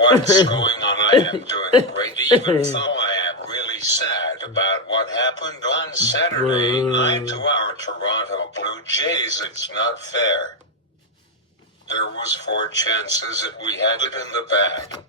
What's going on? I am doing great, even though I am really sad about what happened on Saturday night to our Toronto Blue Jays. It's not fair. There was 4 chances that we had it in the bag.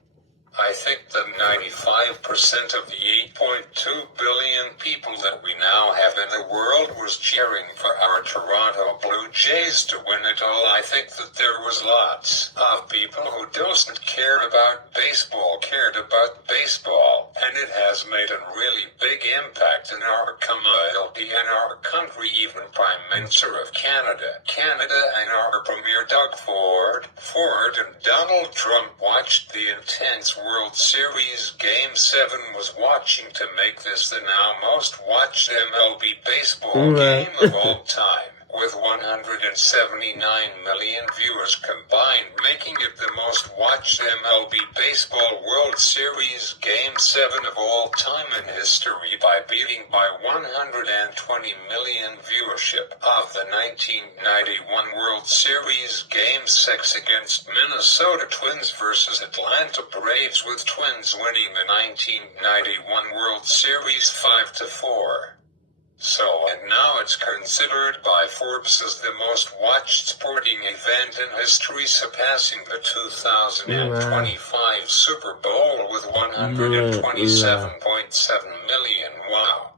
I think that 95% of the 8.2 billion people that we now have in the world was cheering for our Toronto Blue Jays to win it all. I think that there was lots of people who don't care about baseball cared about baseball, and it has made a really big impact in our community and our country. Even Prime Minister of Canada and our Premier Doug Ford and Donald Trump watched the intense World Series Game 7 was watching to make this the now most watched MLB baseball game of all time, with 179 million viewers combined, making it the most watched MLB baseball World Series Game 7 of all time in history by beating by 120 million viewership of the 1991 World Series Game 6 against Minnesota Twins versus Atlanta Braves, with Twins winning the 1991 World Series 5-4. And now it's considered by Forbes as the most watched sporting event in history, surpassing the 2025 Super Bowl with 127.7 million. Wow.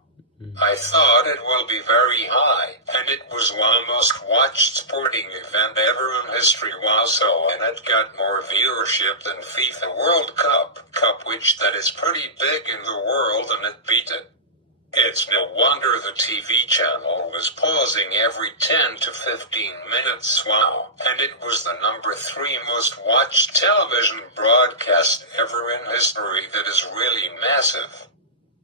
I thought it will be very high, and it was one most watched sporting event ever in history. Wow, and it got more viewership than FIFA World Cup, which that is pretty big in the world, and it beat it. It's no wonder the TV channel was pausing every 10 to 15 minutes. Wow. And it was the number 3 most watched television broadcast ever in history. That is really massive.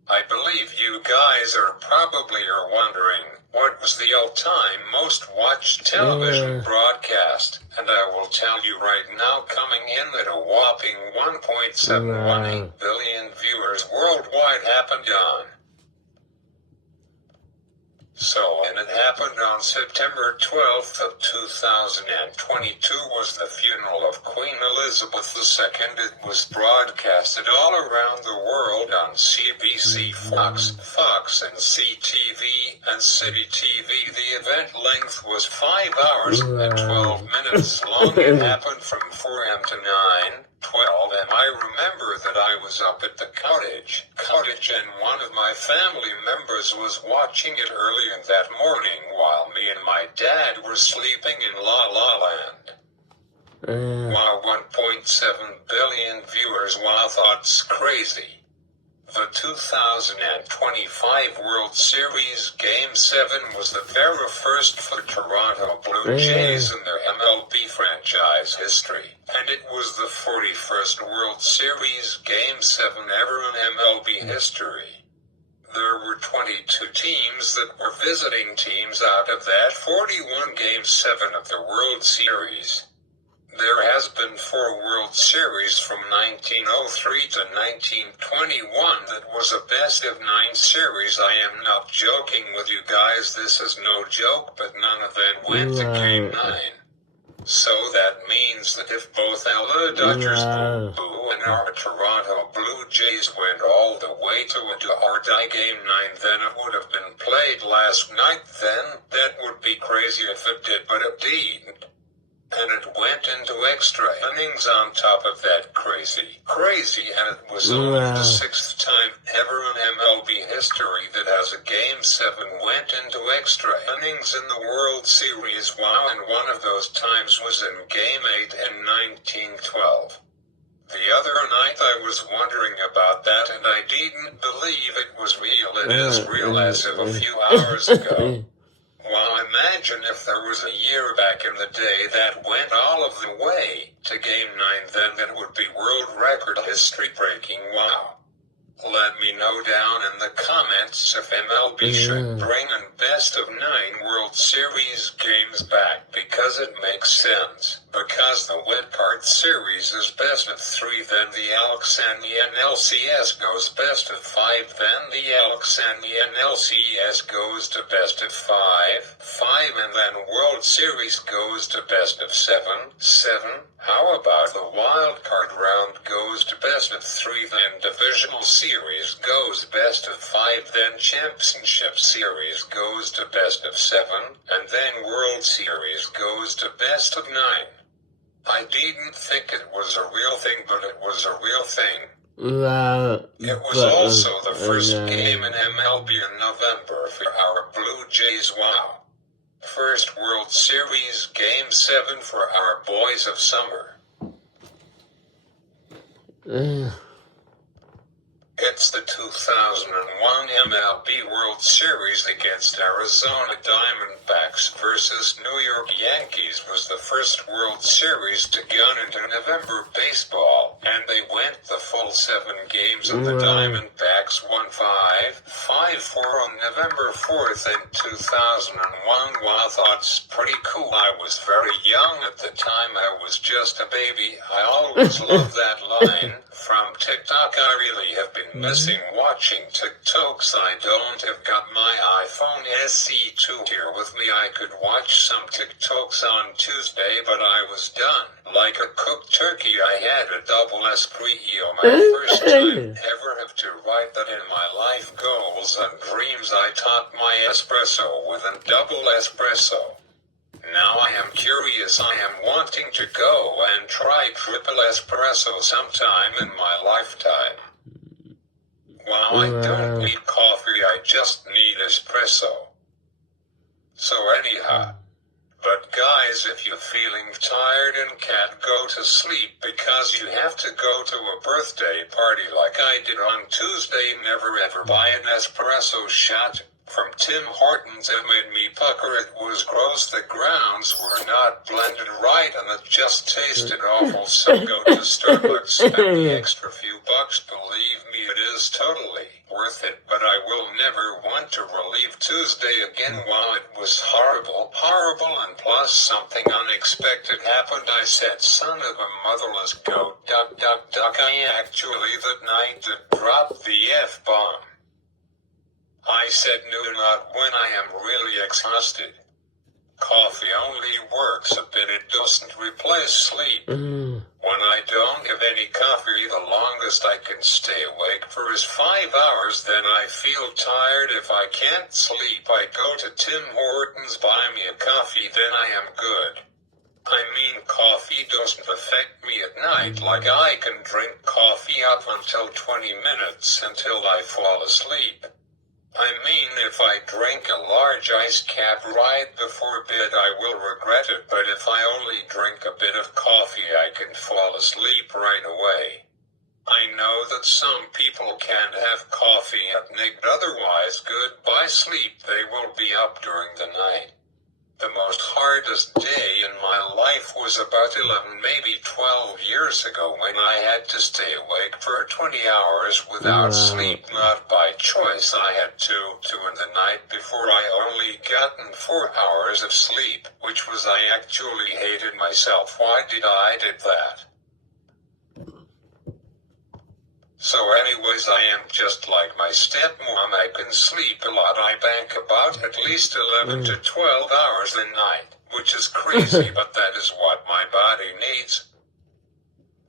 I believe you guys are probably wondering, what was the all-time most watched television broadcast? And I will tell you right now, coming in at a whopping 1.718 billion viewers worldwide, happened on. And it happened on September 12th of 2022 was the funeral of Queen Elizabeth II. It was broadcasted all around the world on CBC, Fox and CTV and City TV. The event length was 5 hours and 12 minutes long. It happened from 4 a.m. to 9:12 a.m. I remember that I was up at the cottage, and one of my family members was watching it earlier that morning while me and my dad were sleeping in La La Land. Wow, 1.7 billion viewers. Wow, that's crazy. The 2025 World Series Game 7 was the very first for Toronto Blue Jays in their MLB franchise history, and it was the 41st World Series Game 7 ever in MLB history. There were 22 teams that were visiting teams out of that 41 Game 7 of the World Series. There has been 4 World Series from 1903 to 1921 that was a best-of-9 series. I am not joking with you guys, this is no joke, but none of them went to Game 9. So that means that if both LA Dodgers boo and our Toronto Blue Jays went all the way to a do-or-die Game 9, then it would have been played last night. Then that would be crazy if it did, but it didn't. And it went into extra innings on top of that. Crazy, and it was only the 6th time ever in MLB history that as a Game 7 went into extra innings in the World Series. Wow, and one of those times was in Game 8 in 1912. The other night I was wondering about that, and I didn't believe it was real. It is real as of a few hours ago. Well, imagine if there was a year back in the day that went all of the way to Game 9, then that would be world record history breaking. Wow. Let me know down in the comments if MLB should bring an best of 9 World Series games back, because it makes sense. Because the Wet Card Series is best of 3, then the Alex and the NLCS goes best of 5, then the Alex and the NLCS goes to best of 5, and then World Series goes to best of 7. How about the Wild Card round goes to best of 3, then Divisional Series goes best of 5, then Championship Series goes to best of 7, and then World Series goes to best of 9. I didn't think it was a real thing, but it was a real thing. It was also the first game in MLB in November for our Blue Jays. Wow. First World Series Game 7 for our boys of summer. It's the 2001 MLB World Series against Arizona Diamondbacks versus New York Yankees was the first World Series to gun into November baseball, and they went the full 7 games and the Diamondbacks won 5-4 on November 4th in 2001. Wow, that's pretty cool. I was very young at the time. I was just a baby. I always loved that line from TikTok. I really have been missing watching TikToks. I don't have got my iPhone SE2 here with me. I could watch some TikToks on Tuesday, but I was done. Like a cooked turkey, I had a double espresso. My first time ever have to write that in my life goals and dreams. I topped my espresso with a double espresso. Now I am curious. I am wanting to go and try triple espresso sometime in my lifetime. Wow, I don't need coffee, I just need espresso. So anyhow, but guys, if you're feeling tired and can't go to sleep because you have to go to a birthday party like I did on Tuesday, never ever buy an espresso shot from Tim Hortons. It made me pucker. It was gross. The grounds were not blended right and it just tasted awful. So go to Starbucks, spend the extra few bucks. Believe me, it is totally worth it. But I will never want to relieve Tuesday again. Wow, it was horrible, and plus something unexpected happened. I said, son of a motherless goat, duck. I actually that night dropped the F-bomb. I said no, not when I am really exhausted. Coffee only works a bit, it doesn't replace sleep. When I don't have any coffee, the longest I can stay awake for is 5 hours, then I feel tired. If I can't sleep, I go to Tim Hortons, buy me a coffee, then I am good. I mean, coffee doesn't affect me at night, like I can drink coffee up until 20 minutes until I fall asleep. I mean, if I drink a large iced cap right before bed, I will regret it, but if I only drink a bit of coffee, I can fall asleep right away. I know that some people can't have coffee at night, otherwise goodbye sleep, they will be up during the night. The most hardest day in my life was about 11, maybe 12 years ago when I had to stay awake for 20 hours without sleep, not by choice. I had to in the night before I only gotten 4 hours of sleep, which was I actually hated myself. Why did I did that? So anyways, I am just like my stepmom. I can sleep a lot. I bank about at least 11 to 12 hours a night, which is crazy, but that is what my body needs.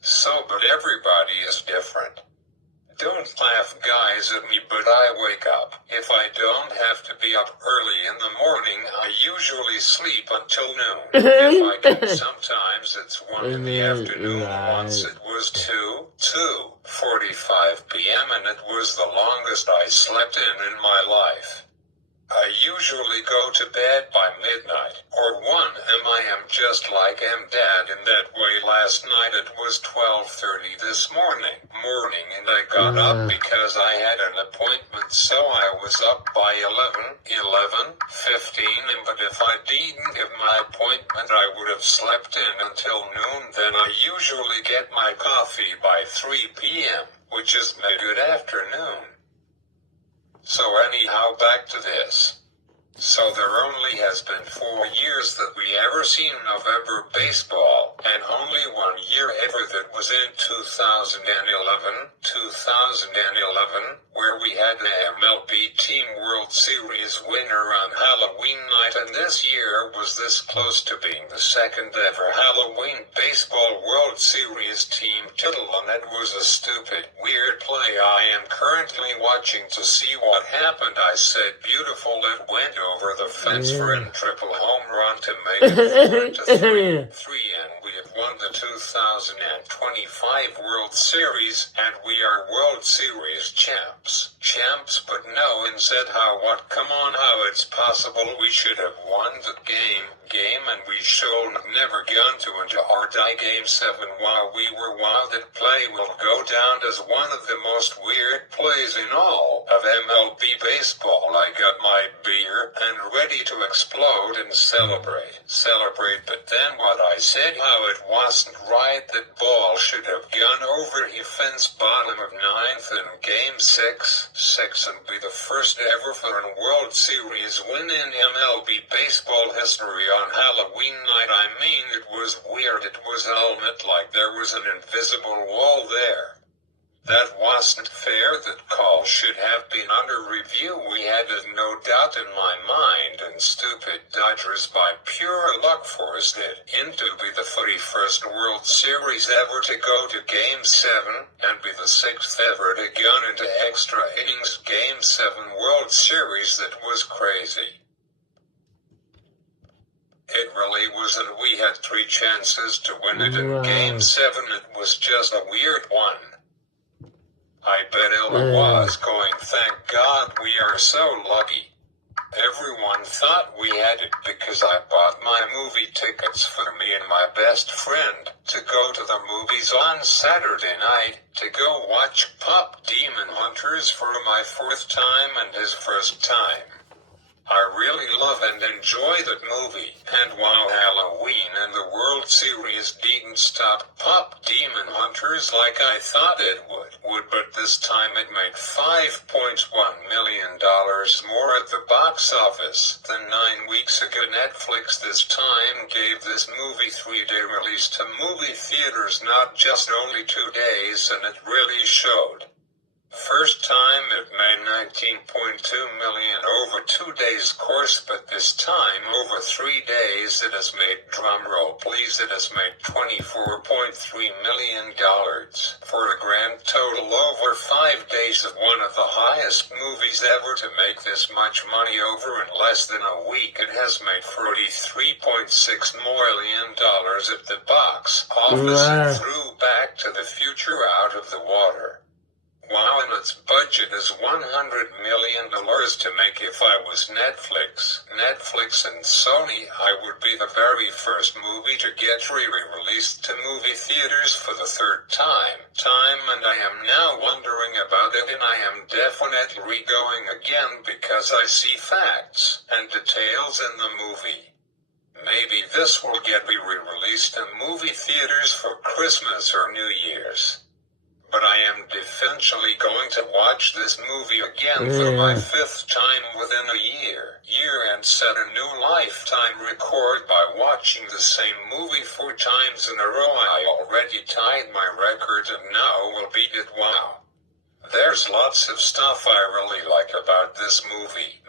So, but everybody is different. Don't laugh, guys, at me, but I wake up. If I don't have to be up early in the morning, I usually sleep until noon. If I can, sometimes it's 1 in the afternoon. Once it was 2:45 p.m. and it was the longest I slept in my life. I usually go to bed by midnight, or 1 am. I am just like Dad in that way. Last night it was 12:30 this morning, and I got up because I had an appointment, so I was up by 11:15, but if I didn't have my appointment, I would have slept in until noon. Then I usually get my coffee by 3 p.m., which is mid-afternoon. So anyhow, back to this. So there only has been 4 years that we ever seen November baseball, and only 1 year ever that was in 2011, where we had the MLB Team World Series winner on Halloween night, and this year was this close to being the second ever Halloween baseball World Series team title, and it was a stupid, weird play I am currently watching to see what happened. I said beautiful, it went over the fence for a triple home run to make it 4-3, and we have won the 2025 World Series, and we are World Series champs. But no, instead what, come on, how it's possible we should have won the game, and we should have never gone into our Game 7 while we were wild. That play will go down as one of the most weird plays in all of MLB baseball. I got my beer and ready to explode and celebrate, but then what I said, how it wasn't right, that ball should have gone over the fence bottom of 9th in Game 6, and be the first ever for a World Series win in MLB baseball history on Halloween night. I mean, it was weird, it was almost like there was an invisible wall there. That wasn't fair, that call should have been under review. We had no doubt in my mind, and stupid Dodgers by pure luck forced it into be the 31st World Series ever to go to Game 7, and be the 6th ever to go into extra innings Game 7 World Series. That was crazy. It really was, and we had 3 chances to win it in Game 7. It was just a weird one. I bet Ella was going, thank God we are so lucky. Everyone thought we had it because I bought my movie tickets for me and my best friend to go to the movies on Saturday night, to go watch Pop Demon Hunters for my 4th time and his first time. I really love and enjoy that movie, and while Halloween and the World Series didn't stop Pop Demon Hunters like I thought it would, but this time it made $5.1 million more at the box office than 9 weeks ago. Netflix this time gave this movie 3-day release to movie theaters, not just only 2 days, and it really showed. First time it made $19.2 million over 2 days course, but this time over 3 days it has made, drumroll please, it has made $24.3 million for a grand total over 5 days of one of the highest movies ever to make this much money over in less than a week. It has made $43.6 million at the box office and threw Back to the Future out of the water. Wow, and its budget is $100 million to make. If I was Netflix and Sony, I would be the very first movie to get re-released to movie theaters for the 3rd time, and I am now wondering about it, and I am definitely going again because I see facts and details in the movie. Maybe this will get re-released in movie theaters for Christmas or New Year's. But I am eventually going to watch this movie again for my 5th time within a year, and set a new lifetime record by watching the same movie 4 times in a row. I already tied my record and now will beat it. Wow. There's lots of stuff I really like about this movie,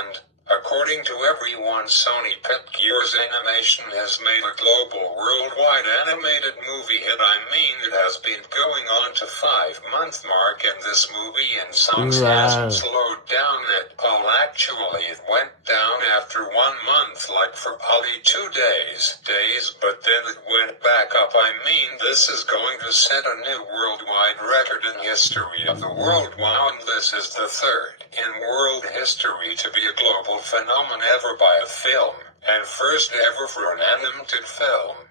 and according to everyone, Sony Pictures Animation has made a global worldwide animated movie hit. I mean, it has been going on to 5-month mark, and this movie in songs hasn't slowed down at all. Actually, it went down after 1 month, like for only 2 days, but then it went back up. I mean, this is going to set a new worldwide record in history of the world. Wow, and this is the 3rd in world history to be a global phenomenon ever by a film, and first ever for an animated film.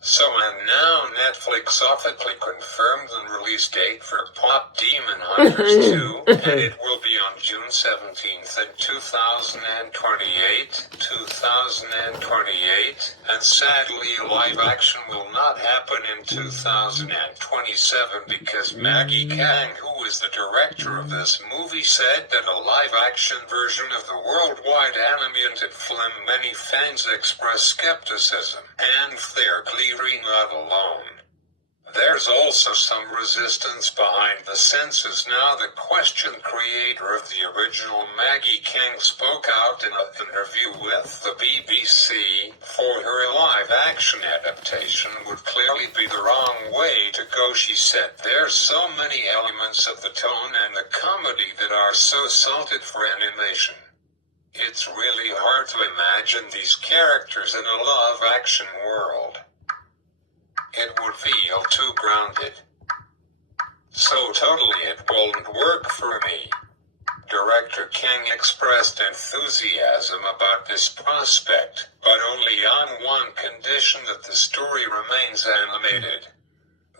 So, and now Netflix officially confirmed the release date for Pop Demon Hunters 2, and it will be on June 17th in 2028, and sadly live action will not happen in 2027 because Maggie Kang, who who is the director of this movie, said that a live-action version of the worldwide animated film many fans express skepticism, and they're clearly not alone. There's also some resistance behind the scenes now. The question creator of the original, Maggie King, spoke out in an interview with the BBC. For her, a live-action adaptation would clearly be the wrong way to go. She said, "There's so many elements of the tone and the comedy that are so salted for animation. It's really hard to imagine these characters in a live-action world. It would feel too grounded. So totally it won't work for me." Director King expressed enthusiasm about this prospect, but only on one condition: that the story remains animated.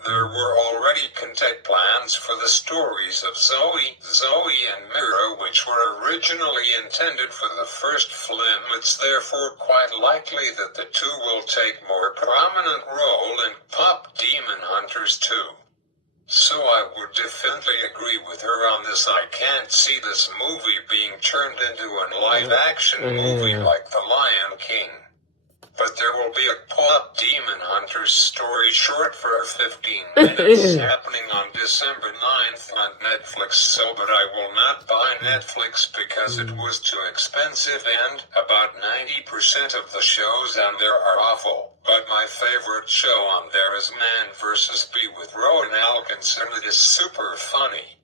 There were already contact plans for the stories of Zoe and Mira, which were originally intended for the first film. It's therefore quite likely that the two will take more prominent role in Pop Demon Hunters 2. So I would definitely agree with her on this. I can't see this movie being turned into a live-action movie like The Lion King. But there will be a Pop Demon Hunters story short for 15 minutes happening on December 9th on Netflix. But I will not buy Netflix because it was too expensive, and about 90% of the shows on there are awful. But my favorite show on there is Man vs. Bee with Rowan Atkinson. It is super funny.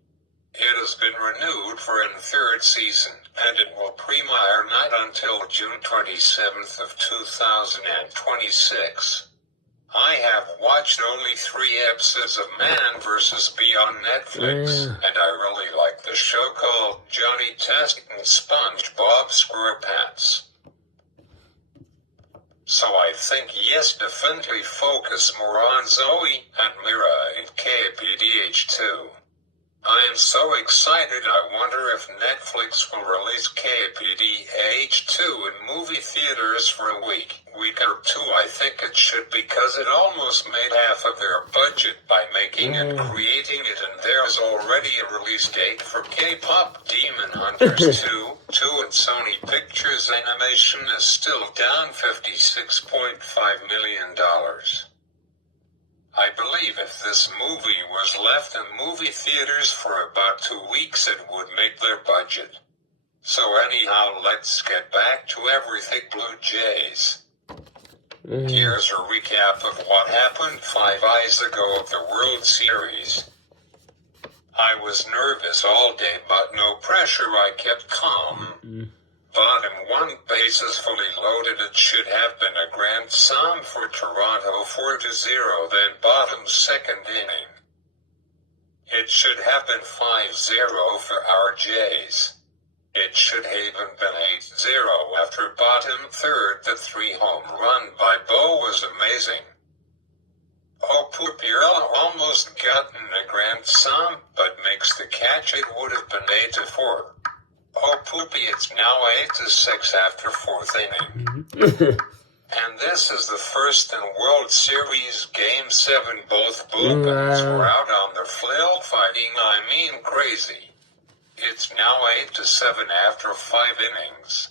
It has been renewed for a third season, and it will premiere not until June 27th of 2026. I have watched only 3 episodes of Man vs. Bee on Netflix, and I really like the show called Johnny Test and SpongeBob SquarePants. So I think yes, definitely focus more on Zoe and Mira in KPDH 2. I am so excited. I wonder if Netflix will release KPDH 2 in movie theaters for a week or two. I think it should, because it almost made half of their budget by making and creating it, and there's already a release date for K-Pop Demon Hunters 2, and Sony Pictures Animation is still down $56.5 million. I believe if this movie was left in movie theaters for about 2 weeks, it would make their budget. So anyhow, let's get back to everything Blue Jays. Here's a recap of what happened 5 days ago of the World Series. I was nervous all day, but no pressure. I kept calm. Bottom 1, bases fully loaded. It should have been a grand slam for Toronto, 4-0. Then bottom 2nd inning, it should have been 5-0 for our Jays. It should have even been 8-0 after bottom 3rd. The 3-home run by Bo was amazing. Pirella almost gotten a grand slam, but makes the catch. It would have been 8-4. It's now 8-6 after 4th inning. And this is the first in World Series Game 7. Both bullpens were out on the field fighting. I mean crazy. It's now 8-7 after 5 innings.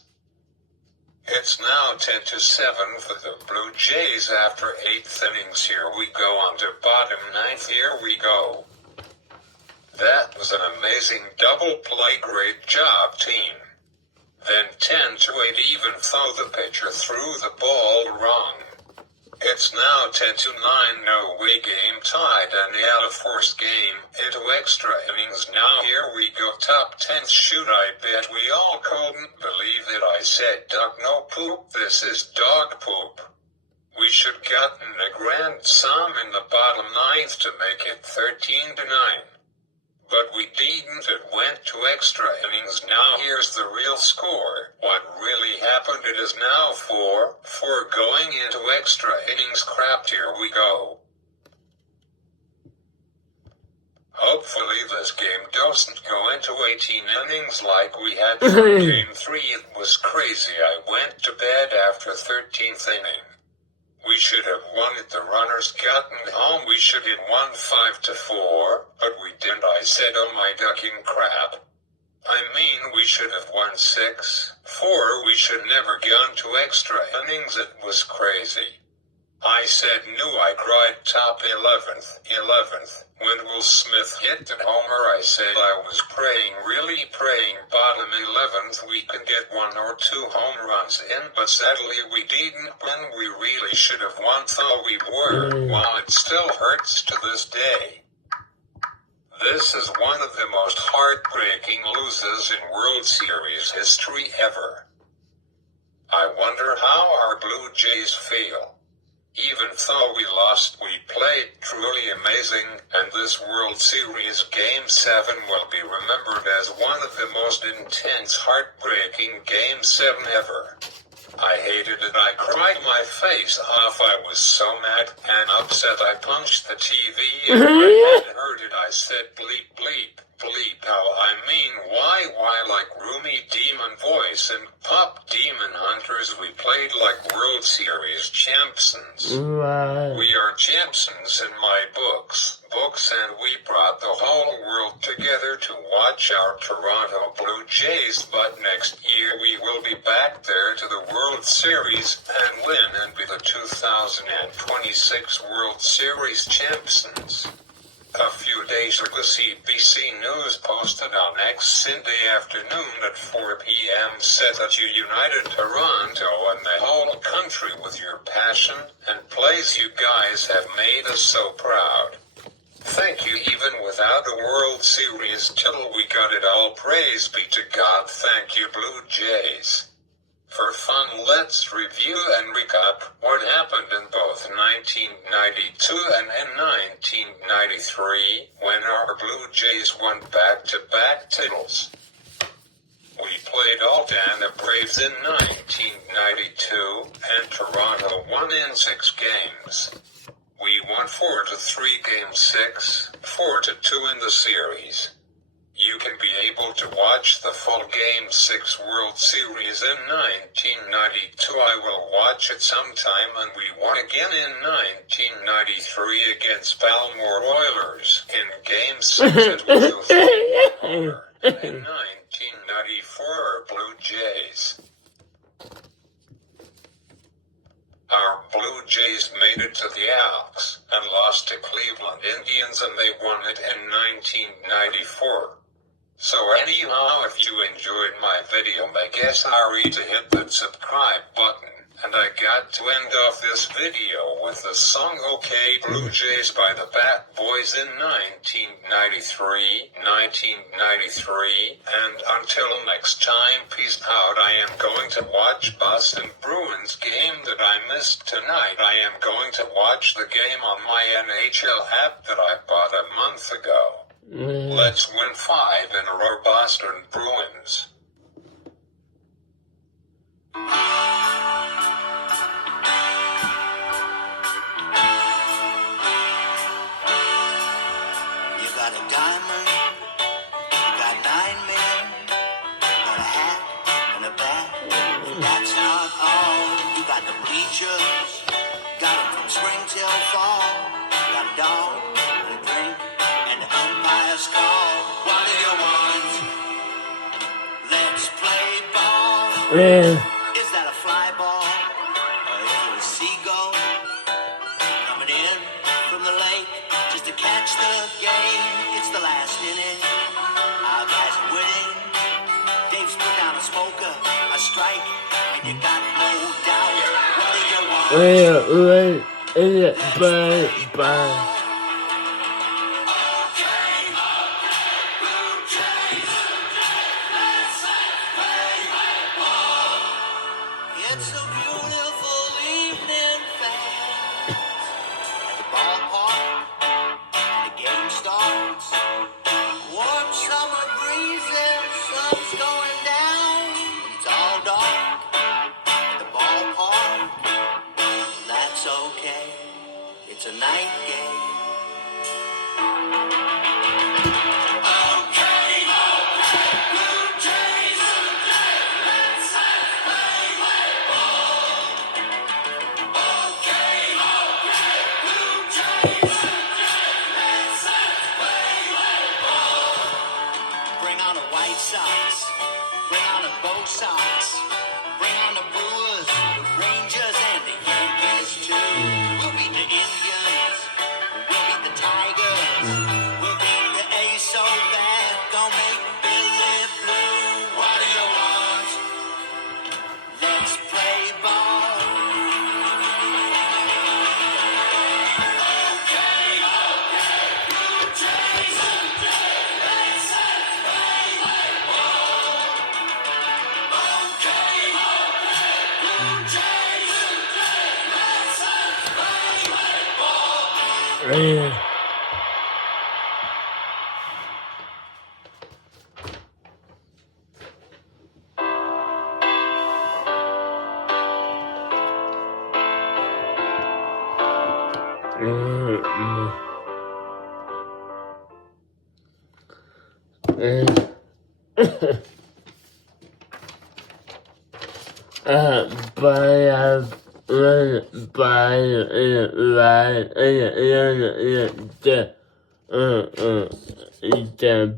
It's now 10-7 for the Blue Jays after 8th innings. Here we go on to bottom 9th. Here we go. That was an amazing double play. Great job, team. Then 10-8 even though the pitcher threw the ball wrong. It's now 10-9. No way, game tied and out of 4th game into extra innings. Now here we go, top 10th. Shoot, I bet we all couldn't believe it. I said dog no poop. This is dog poop. We should gotten a grand slam in the bottom 9th to make it 13-9. But we didn't. It went to extra innings. Now here's the real score. What really happened? It is now 4-4 going into extra innings. Crap, here we go. Hopefully this game doesn't go into 18 innings like we had for Game 3. It was crazy. I went to bed after 13th inning. We should have won it. The runners gotten home. We should have won 5-4, but we didn't. I said, oh my ducking crap. I mean, we should have won 6-4. We should never gone to extra innings. It was crazy. I said, knew I cried top 11th. When Will Smith hit the homer, I said I was praying, really praying, bottom 11th we could get 1 or 2 home runs in, but sadly we didn't win. We really should have won, though we were, while it still hurts to this day. This is one of the most heartbreaking losses in World Series history ever. I wonder how our Blue Jays feel. Even though we lost, we played truly amazing, and this World Series Game 7 will be remembered as one of the most intense, heartbreaking Game 7 ever. I hated it. I cried my face off. I was so mad and upset. I punched the TV and my head hurted. I said, bleep, bleep, bleep. How I mean, why, like roomy demon voice and pop demon hunters. We played like World Series champions. Right. We are champions in my books, and we brought the whole world together to watch our Toronto Blue Jays, but next year we will be back there to the World Series and win and be the 2026 World Series champions. A few days ago, CBC News posted on X Sunday afternoon at 4 p.m. said that you united Toronto and the whole country with your passion and plays. You guys have made us so proud. Thank you. Even without a World Series till we got it all. Praise be to God. Thank you, Blue Jays. For fun, let's review and recap what happened in both 1992 and in 1993 when our Blue Jays won back-to-back titles. We played Alabama Braves in 1992 and Toronto won in 6 games. We won 4-3 Game 6, 4-2 in the series. You can be able to watch the full Game 6 World Series in 1992. I will watch it sometime, and we won again in 1993 against Baltimore Oilers. In Game 6 it was a homer. In 1994 our Blue Jays. Our Blue Jays made it to the Alps and lost to Cleveland Indians, and they won it in 1994. So anyhow, if you enjoyed my video, make sure to hit that subscribe button. And I got to end off this video with the song OK Blue Jays by the Bat Boys in 1993. And until next time, peace out. I am going to watch Boston Bruins game that I missed tonight. I am going to watch the game on my NHL app that I bought a month ago. Let's win 5 in a row, Boston Bruins. You got a diamond, you got 9 men, you got a hat and a bat, but that's not all. You got the bleachers, got it from spring till fall. You got a dog and a drink and the umpire's call. What do you want? Let's play ball. Is that a fly ball or is it a seagull coming in from the lake just to catch the game? It's the last inning, our guys are winning. Dave's put down a smoker, a strike, and you got no doubt. What do you want? Bye. It's a beautiful evening fast at the ballpark, and the game starts. Warm summer breezes, sun's going down. It's all dark at the ballpark. That's okay, it's a night game. Okay,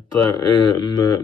But